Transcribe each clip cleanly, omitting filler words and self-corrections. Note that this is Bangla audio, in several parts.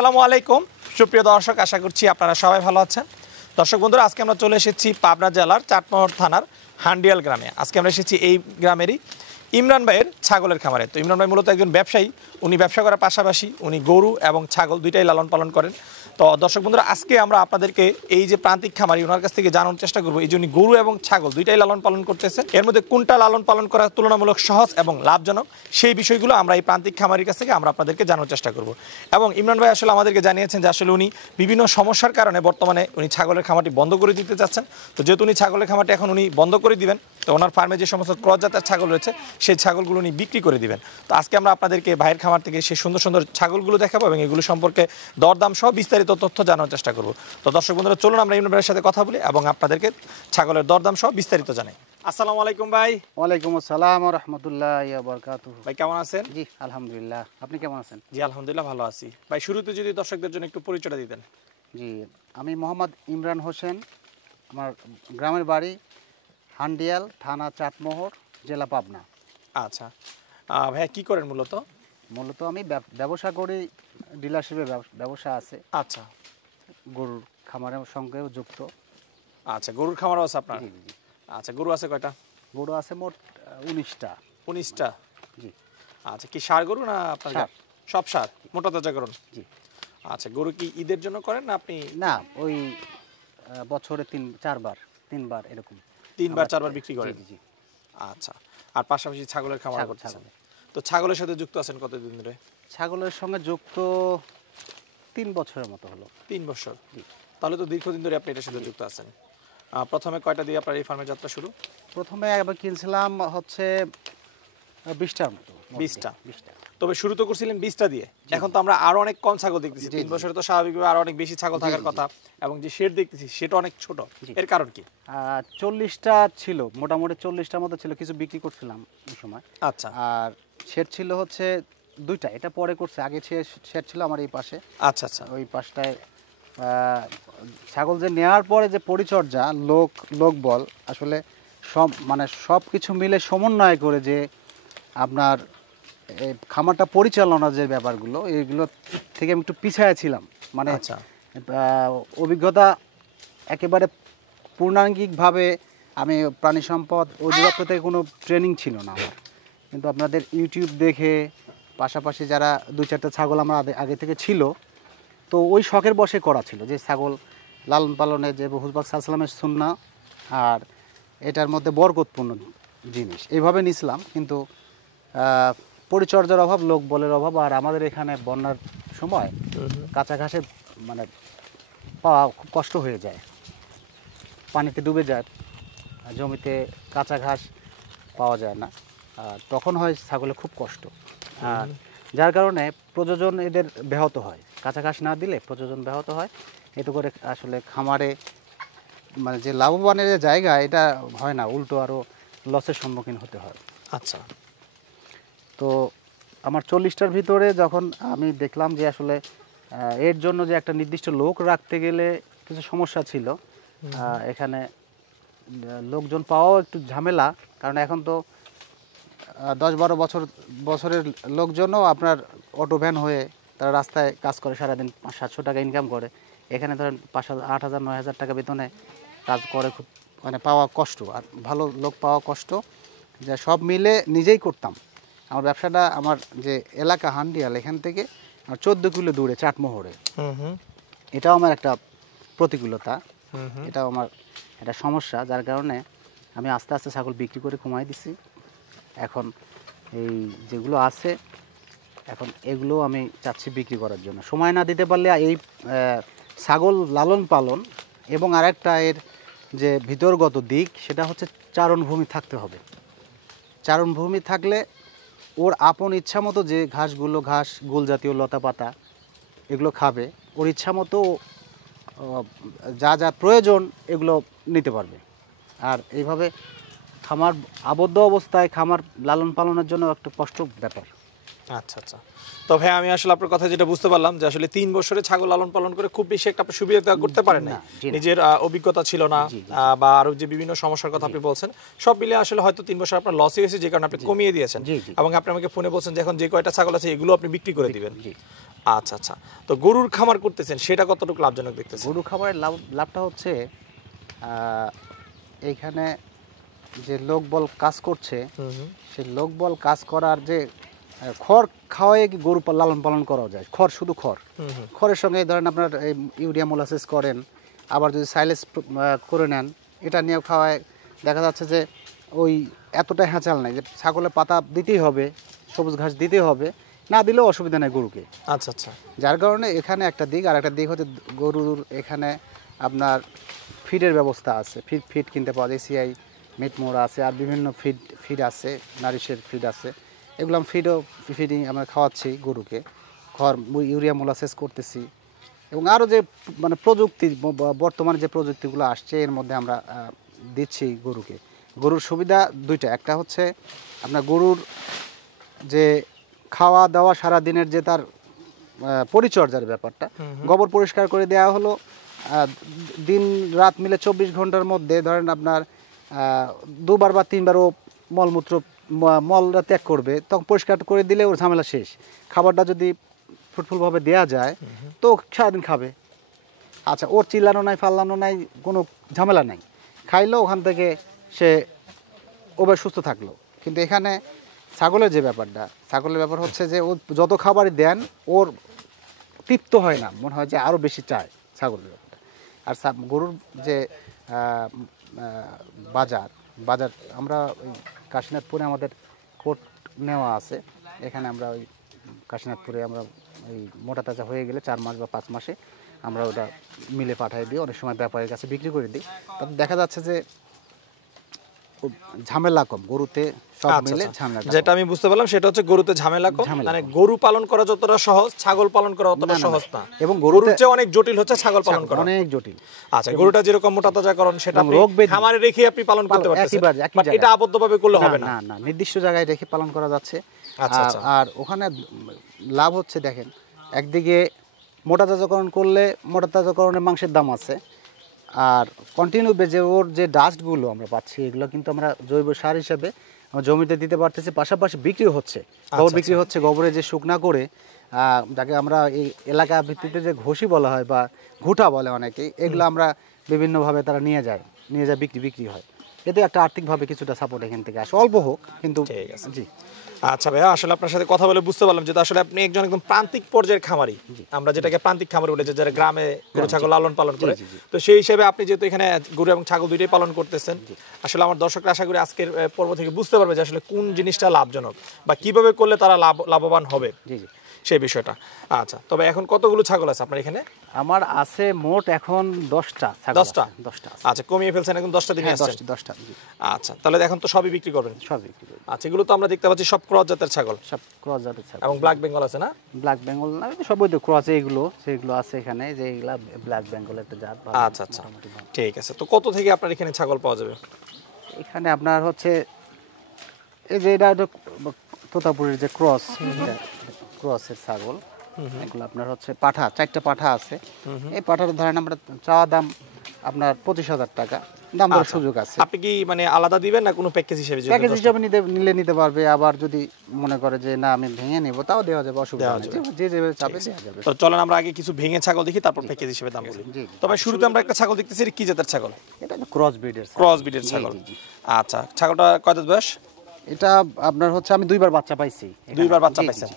আসসালামু আলাইকুম সুপ্রিয় দর্শক, আশা করছি আপনারা সবাই ভালো আছেন। দর্শক বন্ধুরা, আজকে আমরা চলে এসেছি পাবনা জেলার চাটমোহর থানার হান্ডিয়াল গ্রামে। আজকে আমরা এসেছি এই গ্রামেরই ইমরান ভাইয়ের ছাগলের খামারে। তো ইমরান ভাই মূলত একজন ব্যবসায়ী। উনি ব্যবসা করার পাশাপাশি উনি গরু এবং ছাগল দুইটাই লালন পালন করেন। তো দর্শক বন্ধুরা, আজকে আমরা আপনাদেরকে এই যে প্রান্তিক খামারি ওনার কাছ থেকে জানার চেষ্টা করবো এই জন্য গরু এবং ছাগল দুইটাই লালন পালন করতেছে, এর মধ্যে কোনটা লালন পালন করা তুলনামূলক সহজ এবং লাভজনক, সেই বিষয়গুলো আমরা এই প্রান্তিক খামারির কাছ থেকে আমরা আপনাদেরকে জানার চেষ্টা করব। এবং ইমরান ভাই আসলে আমাদেরকে জানিয়েছেন যে আসলে উনি বিভিন্ন সমস্যার কারণে বর্তমানে উনি ছাগলের খামারটি বন্ধ করে দিতে চাচ্ছেন। তো যেহেতু উনি ছাগলের খামারটি এখন উনি বন্ধ করে দিবেন, তো ওনার ফার্মে যে সমস্ত ক্রস জাতের ছাগল রয়েছে সেই ছাগলগুলো উনি বিক্রি করে দিবেন। তো আজকে আমরা আপনাদেরকে ভাইয়ের খামার থেকে সেই সুন্দর সুন্দর ছাগলগুলো দেখাবো এবং এগুলো সম্পর্কে দরদাম সহ বিস্তারিত তথ্য জানার চেষ্টা করব। তো দর্শক বন্ধুরা, চলুন আমরা ইমরান ভাইয়ের সাথে কথা বলি এবং আপনাদেরকে ছাগলের দরদাম সহ বিস্তারিত জানাই। আসসালামু আলাইকুম ভাই। ওয়ালাইকুম আসসালাম ওয়া রাহমাতুল্লাহি ওয়া বারাকাতুহু। ভাই কেমন আছেন? জি আলহামদুলিল্লাহ, আপনি কেমন আছেন? জি আলহামদুলিল্লাহ ভালো আছি। ভাই শুরুতে যদি দর্শকদের জন্য একটু পরিচয়টা দিতেন। জি, আমি মোহাম্মদ ইমরান হোসেন, আমার গ্রামের বাড়ি হান্ডিয়াল, থানা চাটমোহর, জেলা পাবনা। আচ্ছা ভাইয়া কি করেন মূলত? মূলত আমি ব্যবসা করি, ডিলারশিপের ব্যবসা আছে। আচ্ছা, গরুর খামারের সঙ্গেও যুক্ত। আচ্ছা, গরুর খামারও আছে আপনার? জি জি। আচ্ছা, গরু আছে কয়টা? গরু আছে মোট 19টা। 19টা? জি। আচ্ছা, কি ষাঁড় গরু না আপনার? ষাঁড়। সব ষাঁড়, মোটা তাজা করুন। জি। আচ্ছা, গরু কি ঈদের জন্য করেন না আপনি? না, ওই বছরে 3-4বার এরকম। 3-4বার বিক্রি করেন? জি জি। আচ্ছা, আর পাশাপাশি ছাগলের খামার করতেছেন? তো ছাগলের সাথে যুক্ত আছেন কতদিন ধরে? ছাগলের সঙ্গে যুক্ত 3 বছরের মতো হলো। 3 বছর? তাহলে তো দীর্ঘদিন ধরে আপনি এটার সাথে যুক্ত আছেন। প্রথমে কয়টা দিয়ে আপনার এই ফার্মের যাত্রা শুরু? প্রথমে একবার কিনছিলাম হচ্ছে 20টার মতো। 20টা? তবে শুরু তো করছিলেন 20টা দিয়ে, এখন তো আমরা আরো অনেক কম ছাগল দেখতেছি। 3 বছরে তো স্বাভাবিকভাবে আরো অনেক বেশি ছাগল থাকার কথা, এবং যে শেড দেখতেছি সেটা অনেক ছোট। এর কারণ কি? 40টা ছিল, মোটামুটি 40টার মতো ছিল, কিছু বিক্রি করছিলাম ওই সময়। আচ্ছা। আর শেড ছিল হচ্ছে 2টা, এটা পরে করছে, আগে শেড ছিল আমার এই পাশে। আচ্ছা আচ্ছা। ওই পাশটায় ছাগল যে নেওয়ার পরে যে পরিচর্যা, লোকবল, আসলে সব কিছু মিলে সমন্বয় করে যে আপনার এই খামারটা পরিচালনার যে ব্যাপারগুলো, এইগুলো থেকে আমি একটু পিছায়া ছিলাম। মানে আচ্ছা। অভিজ্ঞতা একেবারে পূর্ণাঙ্গিকভাবে আমি প্রাণী সম্পদ অধিদপ্তর থেকে কোনো ট্রেনিং ছিল না আমার, কিন্তু আপনাদের ইউটিউব দেখে পাশাপাশি যারা 2-4টা ছাগল আমার আগে থেকে ছিল, তো ওই শখের বশে করা ছিল যে ছাগল লালন পালনে যে হুজুর পাক সাল্লাল্লাহু আলাইহি ওয়াসাল্লামের সুন্নাহ, আর এটার মধ্যে বরকতপূর্ণ জিনিস এইভাবে নিয়েছিলাম। কিন্তু পরিচর্যার অভাব, লোকবলের অভাব, আর আমাদের এখানে বন্যার সময় কাঁচা ঘাসে মানে পাওয়া খুব কষ্ট হয়ে যায়, পানিতে ডুবে যায়, জমিতে কাঁচা ঘাস পাওয়া যায় না, তখন হয় ছাগলের খুব কষ্ট। আর যার কারণে প্রজনন এদের ব্যাহত হয়, কাঁচা ঘাস না দিলে প্রজনন ব্যাহত হয়। এতে করে আসলে খামারে মানে যে লাভবানের যে জায়গা, এটা হয় না, উল্টো আরও লসের সম্মুখীন হতে হয়। আচ্ছা। তো আমার 40টার ভিতরে যখন আমি দেখলাম যে আসলে এর জন্য যে একটা নির্দিষ্ট লোক রাখতে গেলে কিছু সমস্যা ছিল, এখানে লোকজন পাওয়াও একটু ঝামেলা, কারণ এখন তো 10-12 বছরের লোকজনও আপনার অটো ভ্যান হয়ে তারা রাস্তায় কাজ করে, সারাদিন 500-700 টাকা ইনকাম করে। এখানে ধরেন 5,000, 8,000, 9,000 টাকা বেতনে কাজ করে, খুব মানে পাওয়া কষ্ট, আর ভালো লোক পাওয়া কষ্ট। যা সব মিলে নিজেই করতাম। আমার ব্যবসাটা, আমার যে এলাকা হান্ডিয়াল, এখান থেকে 14 কিলো দূরে চাটমোহরে, এটাও আমার একটা প্রতিকূলতা, এটাও আমার একটা সমস্যা, যার কারণে আমি আস্তে আস্তে ছাগল বিক্রি করে কমাই দিছি। এখন এই যেগুলো আছে, এখন এগুলো আমি চাচ্ছি বিক্রি করার জন্য। সময় না দিতে পারলে এই ছাগল লালন পালন এবং আরেকটা এর যে ভিতরগত দিক, সেটা হচ্ছে চারণভূমি থাকতে হবে। চারণভূমি থাকলে ওর আপন ইচ্ছা মতো যে ঘাস, গোল জাতীয় লতা পাতা এগুলো খাবে, ওর ইচ্ছা মতো যা যা প্রয়োজন এগুলো নিতে পারবে। আর এইভাবে খামার আবদ্ধ অবস্থায় খামার লালন পালনের জন্য একটা কষ্ট ব্যাপার। আচ্ছা আচ্ছা। তো ভাই আমি আসলে আপনার কথা যেটা বুঝতে পারলাম যে আসলে 3 বছরে ছাগল লালন পালন করে খুব বেশি একটা আপনি সুবিধা করতে পারেন না, নিজের অভিজ্ঞতা ছিল না বা আরো যে বিভিন্ন সমস্যার কথা আপনি বলছেন সব মিলে আসলে হয়তো 3 বছর আপনার লস হয়েছে যে কারণে আপনি কমিয়ে দিয়েছেন এবং আপনি আমাকে ফোনে বলছেন যে এখন যে কয়টা ছাগল আছে এগুলো আপনি বিক্রি করে দিবেন। আচ্ছা আচ্ছা। তো গরুর খামার করতেছেন সেটা কতটুকু লাভজনক দেখতেছেন? গরু খামারের লাভটা হচ্ছে এইখানে যে লোকবল কাজ করছে সেই লোকবল কাজ করার যে খড় খাওয়ায় কি গরু লালন পালন করা যায়, খড় শুধু খড়ের সঙ্গে ধরেন আপনার ইউরিয়া মোলাসিস করেন, আবার যদি সাইলেজ করে নেন এটা নিয়েও খাওয়ায় দেখা যাচ্ছে যে ওই এতটাই হ্যাঁচাল নাই যে ছাগলের পাতা দিতেই হবে, সবুজ ঘাস দিতেই হবে, না দিলেও অসুবিধা নেই গরুকে। আচ্ছা আচ্ছা। যার কারণে এখানে একটা দিক, আর একটা দিক হচ্ছে গরুর এখানে আপনার ফিডের ব্যবস্থা আছে, ফিড কিনতে পাওয়া যায়, সিআই মিটমোড়া আছে, আর বিভিন্ন ফিড আছে, নারিশের ফিড আছে, এগুলো আমি ফিডিং আমরা খাওয়াচ্ছি গরুকে, খড় ইউরিয়া মোলাসেস করতেছি, এবং আরও যে মানে প্রযুক্তি বর্তমানে যে প্রযুক্তিগুলো আসছে এর মধ্যে আমরা দিচ্ছি গরুকে। গরুর সুবিধা দুইটা, একটা হচ্ছে আপনার গরুর যে খাওয়া দাওয়া সারাদিনের যে তার পরিচর্যার ব্যাপারটা, গোবর পরিষ্কার করে দেওয়া হলো, দিন রাত মিলে 24 ঘন্টার মধ্যে ধরেন আপনার 2বার বা 3বারও মলটা ত্যাগ করবে, তখন পরিষ্কার করে দিলে ওর ঝামেলা শেষ। খাবারটা যদি ফ্রুটফুলভাবে দেওয়া যায় তো সারাদিন খাবে। আচ্ছা, ওর চিল্লানো নাই, ফাল্লানো নাই, কোনো ঝামেলা নাই, খাইলো ওখান থেকে সে ওভাবে সুস্থ থাকলো। কিন্তু এখানে ছাগলের যে ব্যাপারটা, ছাগলের ব্যাপার হচ্ছে যে ও যত খাবারই দেন ওর তৃপ্ত হয় না, মনে হয় যে আরও বেশি চায় ছাগলের ব্যাপারটা। আর গরুর যে বাজার আমরা ওই কাশীনাথপুরে আমাদের কোর্ট নেওয়া আছে, এখানে আমরা ওই কাশীনাথপুরে আমরা ওই মোটা তাজা হয়ে গেলে 4 মাস বা 5 মাসে আমরা ওটা মিলে পাঠিয়ে দিই, অনেক সময় ব্যাপারীর কাছে বিক্রি করে দিই। তবে দেখা যাচ্ছে যে ঝামেলা কম গরুতে, সব মিলে ঝামেলা। যেটা আমি বুঝতে পারলাম সেটা হচ্ছে গরুতে ঝামেলা কম, মানে গরু পালন করা যতটা সহজ ছাগল পালন করা অতটা সহজ না, এবং গরুর চেয়ে অনেক জটিল হচ্ছে ছাগল পালন করা, অনেক জটিল। আচ্ছা, গরুটা যেরকম মোটা তাজাকরণ সেটা খামারে রেখে আপনি পালন করতে পারতেছেন, বাট এটা আবদ্ধভাবে করলে হবে না। না, নির্দিষ্ট জায়গায় রেখে পালন করা যাচ্ছে। আর ওখানে লাভ হচ্ছে, দেখেন একদিকে মোটা তাজাকরণ করলে মোটা তাজাকরণের মাংসের দাম আছে, আর কন্টিনিউ যে ওর যে ডাস্টগুলো আমরা পাচ্ছি এগুলো কিন্তু আমরা জৈব সার হিসাবে জমিতে দিতে পারতেছি, পাশাপাশি বিক্রি হচ্ছে, গোবর বিক্রি হচ্ছে, গোবরে যে শুকনা করে যাকে আমরা এই এলাকা ভিত্তিতে যে ঘষি বলা হয় বা ঘুটা বলে অনেকেই, এগুলো আমরা বিভিন্নভাবে তারা নিয়ে যায় বিক্রি হয়। এতে একটা আর্থিকভাবে কিছুটা সাপোর্ট এখান থেকে আসে, অল্প হোক কিন্তু। জি। আচ্ছা ভাইয়া, আসলে আপনার সাথে কথা বলে বুঝতে পারলাম যে আসলে আপনি একজন একদম প্রান্তিক পর্যায়ের খামারি, আমরা যেটাকে প্রান্তিক খামারি বলে, যারা গ্রামে গরু ছাগল লালন পালন করে। তো সেই হিসেবে আপনি যেহেতু এখানে গরু এবং ছাগল দুইটাই পালন করতেছেন, আসলে আমার দর্শকরা আশা করি আজকের পর্ব থেকে বুঝতে পারবে যে আসলে কোন জিনিসটা লাভজনক বা কিভাবে করলে তারা লাভবান হবে সেই বিষয়টা। আচ্ছা, তবে এখন কতগুলো ছাগল আছে আপনার এখানে? আমার আছে মোট এখন 10টা। আচ্ছা, কমিয়ে ফেলছেন, এখন 10টা দিনে আসছে? 10টা। আচ্ছা, তাহলে এখন তো সবই বিক্রি করবেন? সব বিক্রি করব। আচ্ছা, এগুলো তো আমরা দেখতে পাচ্ছি সব ক্রস জাতের ছাগল? সব ক্রস জাতের ছাগল। এবং ব্ল্যাক বেঙ্গল আছে না? ব্ল্যাক বেঙ্গল না, সবই তো ক্রস, এগুলো সেগুলো আছে এখানে, যে এগুলা ব্ল্যাক বেঙ্গলের একটা জাত। আচ্ছা আচ্ছা, ঠিক আছে। তো কত থেকে আপনার এখানে ছাগল পাওয়া যাবে? এখানে আপনার হচ্ছে এই যে এটা তোতাপুরের যে ক্রসের ছাগল, এগুলো আপনার হচ্ছে পাঠা, 4টা পাঠা আছে। এই পাঠার ধরেন আমরা চাওয়া দাম আপনার 25,000 টাকা, দাম দর সুযোগ আছে। আপনি কি মানে আলাদা দিবেন না কোনো প্যাকেজ হিসেবে? প্যাকেজ হিসেবে নিতে পারবে, আবার যদি মনে করে যে না আমি ভেঙে নেব তাও দেওয়া যাবে, অসুবিধা নেই, যে যেভাবে চাবে দেওয়া যাবে। তো চলেন আমরা আগে কিছু ভেঙে ছাগল দেখি, তারপর প্যাকেজ হিসেবে দাম বলি। তবে শুরুতে আমরা একটা ছাগল দেখতেছি, কি জাতের ছাগল? এটা ক্রস ব্রিডের ছাগল। আচ্ছা, ছাগলটা কয় দাঁত বয়স? এটা আপনার হচ্ছে আমি 2বার বাচ্চা পাইছি। 2বার বাচ্চা পাইছেন?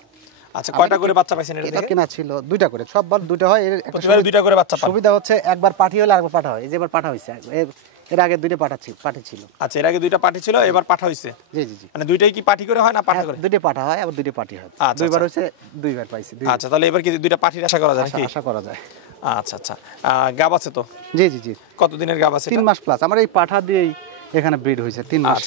আচ্ছা, কয়টা করে বাচ্চা পাইছেন? এটা কেনা ছিল 2টা করে, সববার 2টা হয়। প্রতিবার 2টা করে বাচ্চা পান? সুবিধা হচ্ছে একবার পাঠি হলে আরেকবার পাঠা হয়, এই যে এবার পাঠা হইছে, এর আগে 2টা পাঠি ছিল। আচ্ছা, এর আগে 2টা পাঠি ছিল, এবার পাঠা হইছে? জি। মানে 2টাই কি পাঠি করে হয় না পাঠা করে? 2টা পাঠা হয়, আবার 2টা পাঠি হয়। 2বার হইছে, 2বার পাইছি। আচ্ছা, তাহলে এবার কি 2টা পাঠির আশা করা যায়? আশা করা যায়। আচ্ছা আচ্ছা, গাব আছে তো? জি। কত দিনের গাব আছে? 3 মাস প্লাস। আমার এই পাঠা দিয়েই এখানে ব্রিড হয়েছে 3 মাস।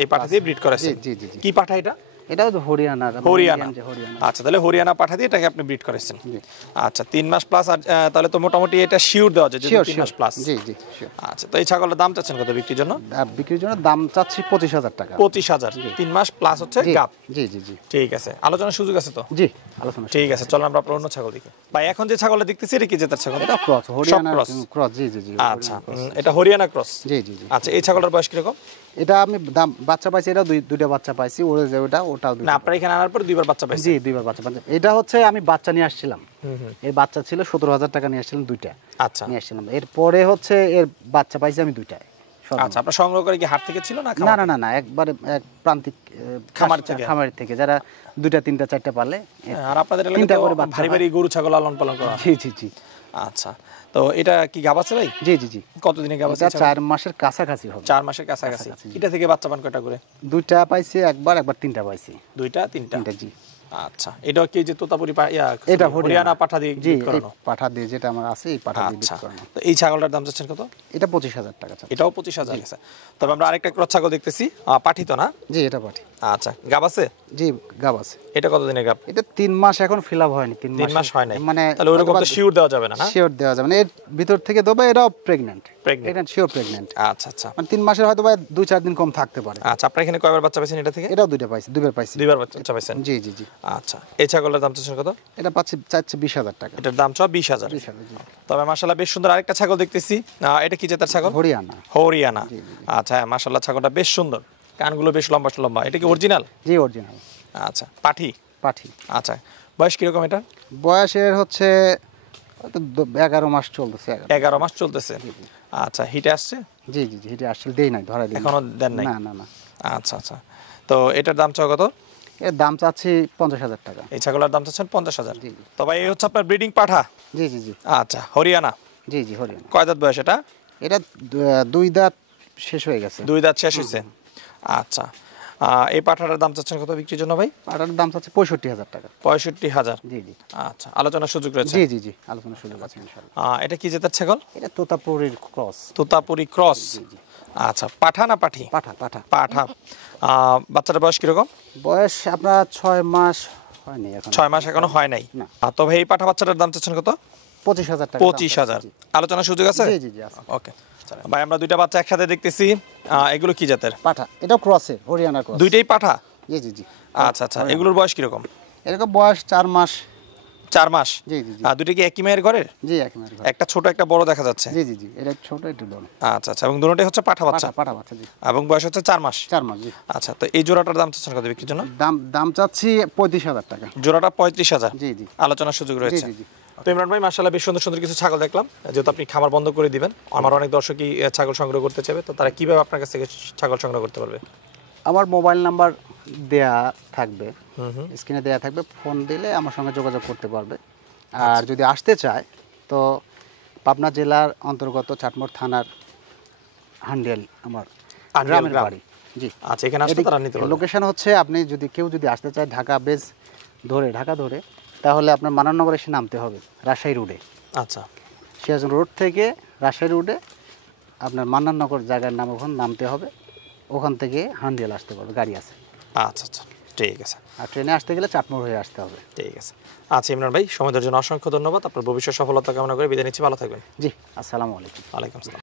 এই পাঠা দিয়ে ব্রিড করেছে? জি। কি পাঠা এটা? এটাও তো হরিয়ানার হরিয়ানা। যে হরিয়ানা। আচ্ছা, তাহলে হরিয়ানা পাঠা দিয়ে এটাকে আপনি ব্রিড করেছেন। জি। আচ্ছা, 3 মাস প্লাস। আর তাহলে তো মোটামুটি এটা শিওর দেওয়া যায় যে Sure, 3 মাস sure। প্লাস। জি জি sure। আচ্ছা, তো এই ছাগলের দাম চাচ্ছেন কত বিক্রির জন্য? বিক্রির জন্য দাম চাচ্ছি 25,000 টাকা। 25,000, 3 মাস প্লাস হচ্ছে জি গাব। জি জি জি ঠিক আছে, আলোচনার সুযোগ আছে তো? জি, আলোচনা। ঠিক আছে, চলো আমরা আপনার অন্য ছাগল দেখি। ভাই, এখন যে ছাগলটা দেখতেছি এটা কি জাতের ছাগল? এটা ক্রস, হরিয়ানা cross। ক্রস। জি জি জি আচ্ছা, এটা হরিয়ানা ক্রস। জি জি জি। আচ্ছা, এই ছাগলটার বয়স কিরকম? এটা আমি বাচ্চা পাইছি, এটা দুইটা বাচ্চা পাইছি। ওরে যে ওটাও না, দুইটা। আপনার এখানে আনার পর দুইবার বাচ্চা পাইছেন? জি, দুইবার বাচ্চা পাইছি। এটা হচ্ছে আমি বাচ্চা নিয়ে আসছিলাম। এই বাচ্চা ছিল 17,000 টাকা নিয়ে আসছিলাম, দুইটা আচ্ছা নিয়ে আসছিলাম। এরপরে হচ্ছে এর বাচ্চা পাইছি আমি দুইটায়। আচ্ছা, আপনার সংগ্রহ করে কি হাট থেকে ছিল না? না না না না, একবারে এক প্রান্তিক খামার থেকে, যারা দুইটা তিনটা চারটা পালে। আর আপনাদের এলাকায় তো ভারী ভারী গরু ছাগল লালন পালন করা। জি জি জি। আচ্ছা, তো এটা কি গাব আছে ভাই? জি জি জি। কতদিনে গাব আছে? 4 মাসের কাছাকাছি হবে। 4 মাসের কাছাকাছি। এটা থেকে বাচ্চা পান কয়টা করে? দুইটা পাইছি, একবার তিনটা পাইছি। দুইটা তিনটা? তিনটা, জি। আচ্ছা, এটা কি যে তোতাপুরি এটা হরিয়ানা পাঠা দিয়ে জি, বিক্রি করানো? পাঠা দিয়ে যেটা আমার আছে, এই পাঠা দিয়ে আচ্ছা, বিক্রি করানো। তো এই ছাগলটার দাম চাচ্ছেন কত? এটা 25,000 টাকা চাচ্ছি। এটাও 25,000 আছে। তবে আমরা আরেকটা ক্রস ছাগল দেখতেছি, পাঠি তো না? জি, এটা পাঠি। আচ্ছা, গাব আছে? জি, গাব আছে। এটা কতদিনের গাব? এটা 3 মাস এখন ফিল আপ হয়নি। 3 মাস হয় নাই, মানে তাহলে ওরকম তো শিওর দেওয়া যাবে না? না, শিওর দেওয়া যাবে না। এর ভিতর থেকে দেবো, এটাও প্রেগন্যান্ট। Pregnant, sure pregnant. আচ্ছা আচ্ছা। মানে 3 মাসের হয়তো বা 2-4 দিন কম থাকতে পারে। আচ্ছা, আপনার এখানে কয়বার বাচ্চা পাইছেন এটা থেকে? এটাও দুইটা পাইছি, দুইবার পাইছি। দুইবার বাচ্চা পাইছেন? জি জি জি। আচ্ছা, এই ছাগলের দাম চাচ্ছেন কত? এটা চাচ্ছি 20,000 টাকা। এটার দাম চাও 20,000। 20,000, জি। তবে মাশাআল্লাহ বেশ সুন্দর আরেকটা ছাগল দেখতেছি। এটা কি জাতের ছাগল? হরিয়ানা। হরিয়ানা। আচ্ছা, হ্যাঁ, মাশাআল্লাহ ছাগলটা বেশ সুন্দর, কানগুলো বেশ লম্বা লম্বা। এটা কি অরিজিনাল? জি, অরিজিনাল। আচ্ছা, পাঠি? পাঠি। আচ্ছা, বয়স কিরকম এটা? বয়সের হচ্ছে 11 মাস চলতেছে। 11 মাস চলতেছে। আচ্ছা, হিটে আসছে? জি জি জি, হিটে আসলে দেই নাই, ধরা দেই এখনো দেন নাই? না না না। আচ্ছা আচ্ছা, তো এটার দাম চাও কত? এর দাম চাচ্ছি 50,000 টাকা। এই ছাগলের দাম চাচ্ছেন 50,000? জি জি। তবে এই হচ্ছে আপনার ব্রিডিং পাঠা? জি জি জি। আচ্ছা, হরিয়ানা? জি জি, হরিয়ানা। কয় দাঁত বয়স এটা? এটা 2 দাঁত শেষ হয়ে গেছে। 2 দাঁত শেষ হয়েছে। আচ্ছা, এই পাঠাটার দাম চাচ্ছেন কত বিক্রির জন্য ভাই? পাটার দাম চাচ্ছি 65,000 টাকা। 65,000? জি জি। আচ্ছা, আলোচনার সুযোগ রয়েছে? জি জি জি, আলোচনার সুযোগ আছে ইনশাআল্লাহ। এটা কি জাতের ছাগল? এটা তোতাপুরীর ক্রস। তোতাপুরি ক্রস। জি জি। আচ্ছা, পাঠা না পাঠি? পাঠা পাঠা। পাঠা। বাচ্চাটার বয়স কিরকম? বয়স আপনার 6 মাস হয়নি এখন। 6 মাস এখনো হয় নাই? না। তবে এই পাঠা বাচ্চাটার দাম চাচ্ছেন কত? 25,000 টাকা। 25,000। আলোচনার সুযোগ আছে? জি জি জি, আছে। ওকে ভাই, আমরা দুইটা বাচ্চা একসাথে দেখতেছি। এগুলো কি জাতের? পাঠা। এটাও ক্রসে, হরিয়ানা ক্রস। দুইটাই পাঠা? জি জি জি। আচ্ছা আচ্ছা, এগুলোর বয়স কিরকম? এরকম বয়স 4 মাস। 4 মাস? জি জি জি। দুইটা কি একই মায়ের ঘরের? জি, একমাত্র। একটা ছোট একটা বড় দেখা যাচ্ছে। জি জি জি, এটা ছোট, একটু বড়। আচ্ছা আচ্ছা, এবং দুটোটাই হচ্ছে পাঠা বাচ্চা? পাঠা বাচ্চা, জি। এবং বয়স হচ্ছে 4 মাস? 4 মাস, জি। আচ্ছা, তো এই জোড়াটার দাম চাচ্ছেন কত বিক্রির জন্য? দাম চাচ্ছি 35,000 টাকা। জোড়াটা 35,000? জি জি। আলোচনার সুযোগ রয়েছে? জি জি জি। তো ইমরান ভাই, মাশাআল্লাহ বেশ সুন্দর সুন্দর কিছু ছাগল দেখলাম। যেহেতু আপনি খামার বন্ধ করে দিবেন, আমার অনেক দর্শকই ছাগল সংগ্রহ করতে চাইবে, তো তারা কিভাবে আপনার কাছ থেকে ছাগল সংগ্রহ করতে পারবে? আমার মোবাইল নাম্বার দেয়া থাকবে, স্ক্রিনে দেয়া থাকবে। ফোন দিলে আমার সঙ্গে যোগাযোগ করতে পারবে। আর যদি আসতে চায় তো পাবনা জেলার অন্তর্গত চাটমোহর থানার হান্ডিয়াল আমার গ্রামের বাড়ি। জি। আচ্ছা, এখানে আসলে তারা নিতে পারবে? লোকেশন হচ্ছে, আপনি যদি কেউ আসতে চায় ঢাকা ধরে, তাহলে আপনার মানবনগর এসে নামতে হবে রাজশাহী রোডে। আচ্ছা, সিরাজগঞ্জ রোড থেকে রাজশাহী রোডে আপনার মান্নাননগর জায়গার নাম, ওখানে নামতে হবে। ওখান থেকে হান্ডিয়াল আসতে পারবে, গাড়ি আছে। আচ্ছা আচ্ছা, ঠিক আছে। আর ট্রেনে আসতে গেলে চাটমোহর হয়ে আসতে হবে। ঠিক আছে। আচ্ছা ইমরান ভাই, সময় দেওয়ার জন্য অসংখ্য ধন্যবাদ। আপনার ভবিষ্যৎ সফলতা কামনা করে বিদায় নিচ্ছি, ভালো থাকবেন। জি, আসসালামু আলাইকুম। ওয়ালাইকুম আসসালাম।